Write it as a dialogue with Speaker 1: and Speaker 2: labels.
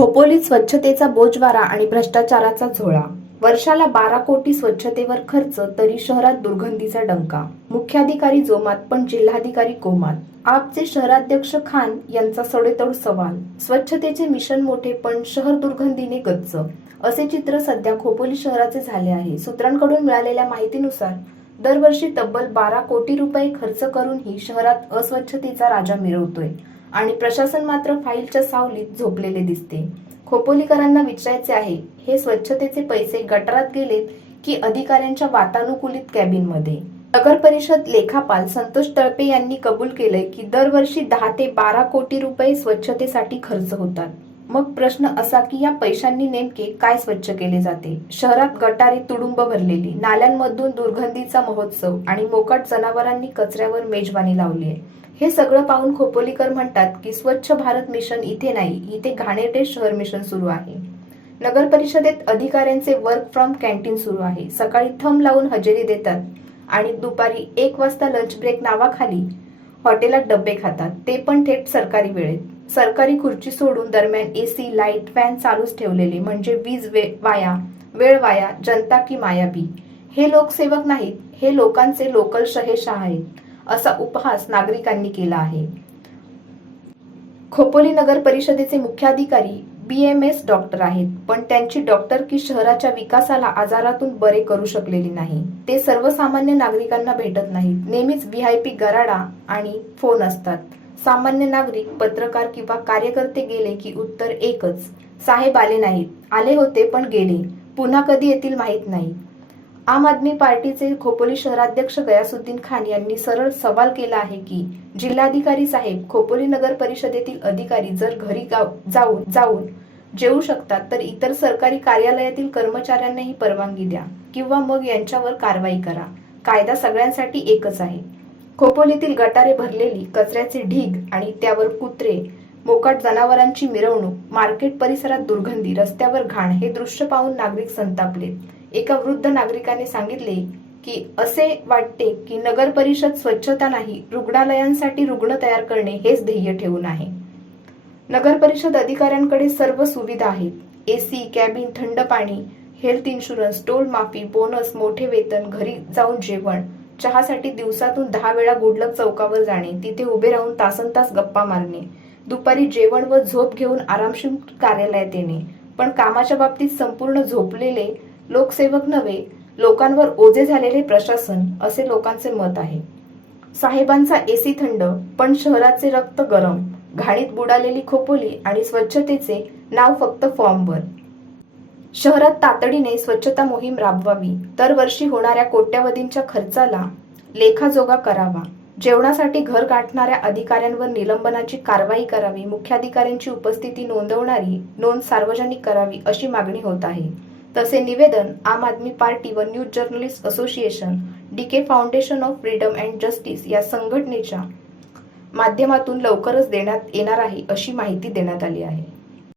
Speaker 1: खोपोलीत स्वच्छतेचा बोजवारा आणि भ्रष्टाचाराचा झोळा. वर्षाला बारा कोटी स्वच्छतेवर खर्च तरी शहरात दुर्गंधीचा डंका. मुख्याधिकारी जोमात पण जिल्हाधिकारी कोमात. आपचे शहराध्यक्ष खान यांचा सडेतोड सवाल. स्वच्छतेचे मिशन मोठे पण शहर दुर्गंधीने गच्च. असे चित्र सध्या खोपोली शहराचे झाले आहे. सूत्रांकडून मिळालेल्या माहितीनुसार दरवर्षी तब्बल बारा कोटी रुपये खर्च करूनही शहरात अस्वच्छतेचा राजा मिरवतोय. आणि प्रशासन मात्र फाईलच्या सावलीत झोपलेले दिसते. खोपोलीकरांना विचारायचे आहे हे स्वच्छतेचे पैसे गटारात गेलेत की अधिकाऱ्यांच्या वातानुकूलित कॅबिनमध्ये? नगर परिषद लेखापाल संतोष तळपे यांनी कबूल केलंय की दरवर्षी दहा ते बारा कोटी रुपये स्वच्छतेसाठी खर्च होतात. मग प्रश्न असा की या पैशांनी नेमके काय स्वच्छ केले जाते? शहरात गटारी तुडुंब भरलेली नाल्यांमधून दुर्गंधीचा महोत्सव आणि मोकट जनावरांनी कचऱ्यावर मेजवानी लावली आहे. हे सगळं पाहून खोपोलीकर म्हणतात की स्वच्छ भारत मिशन इथे नाही इथे घाणेरडे शहर मिशन सुरू आहे. नगर परिषदेत अधिकाऱ्यांचे वर्क फ्रॉम कॅन्टीन सुरू आहे. सकाळी थंब लावून हजेरी देतात आणि दुपारी एक वाजता लंच ब्रेक नावाखाली हॉटेलात डबे खातात. ते पण थेट सरकारी वेळेत. सरकारी खुर्ची सोडून दरम्यान एसी लाइट फॅन चालूच ठेवलेले म्हणजे वीज वे वाया वेळ वाया जनता की मायाबी. हे लोकसेवक नाहीत हे लोकांचे लोकल शहेशाह आहेत असा उपहास नागरिकांनी केला आहे. खोपोली नगर परिषदेचे मुख्याधिकारी बी एम एस डॉक्टर आहेत पण त्यांची डॉक्टर की शहराच्या विकासाला आजारातून बरे करू शकलेली नाही. ते सर्वसामान्य नागरिकांना भेटत नाहीत. नेहमीच व्ही आय पी गराडा आणि फोन असतात. सामान्य नागरिक पत्रकार किंवा कार्यकर्ते गेले की उत्तर एकच. साहेब आले नाहीत. आले होते पण गेले. पुन्हा कधी येतील माहीत नाही. आम आदमी पार्टीचे खोपोली शहराध्यक्ष गयासुद्दीन खान यांनी सरळ सवाल केला आहे की जिल्हाधिकारी साहेब खोपोली नगर परिषदेतील अधिकारी जर घरी गाव- जाऊन जाऊन जेवू शकतात तर इतर सरकारी कार्यालयातील कर्मचाऱ्यांनाही परवानगी द्या किंवा मग यांच्यावर कारवाई करा. कायदा सगळ्यांसाठी एकच आहे. खोपोलीतील गटारे भरलेली कचऱ्याचे ढीग आणि त्यावर कुत्रे मोकाट जनावरांची मिरवणूक मार्केट परिसरात दुर्गंधी रस्त्यावर घाण हे दृश्य पाहून नागरिक संतापलेत. एका वृद्ध नागरिकाने सांगितले की असे वाटते की नगर परिषद स्वच्छता नाही रुग्णालयांसाठी रुग्ण तयार करणे हेच ध्येय ठेवून आहे. नगर परिषद अधिकाऱ्यांकडे सर्व सुविधा आहेत. एसी कॅबिन थंड पाणी हेल्थ इन्शुरन्स टोल माफी बोनस मोठे वेतन घरी जाऊन जेवण चहासाठी दिवसातून दहा वेळा गुडलक चौकावर जाणे तिथे उभे राहून तासन तास गप्पा मारणे दुपारी जेवण व झोप घेऊन आरामशीर कार्यालयात येणे. पण कामाच्या बाबतीत संपूर्ण झोपलेले लोकसेवक नव्हे लोकांवर ओझे झालेले प्रशासन असे लोकांचे मत आहे. साहेबांचा एसी थंड पण शहराचे रक्त गरम घाणीत बुडालेली खोपोली आणि स्वच्छतेचे नाव फक्त फॉर्मवर. शहरात तातडीने स्वच्छता मोहीम राबवावी. दरवर्षी होणाऱ्या कोट्यावधींच्या खर्चाला लेखाजोगा करावा. जेवणासाठी घर गाठणाऱ्या अधिकाऱ्यांवर निलंबनाची कारवाई करावी. मुख्याधिकाऱ्यांची उपस्थिती नोंदवणारी नोंद सार्वजनिक करावी अशी मागणी होत आहे. तसे निवेदन आम आदमी पार्टी व news journalist association DK foundation of freedom and justice या संघटनेच्या माध्यमातून लवकरच देण्यात येणार आहे अशी माहिती देण्यात आली आहे.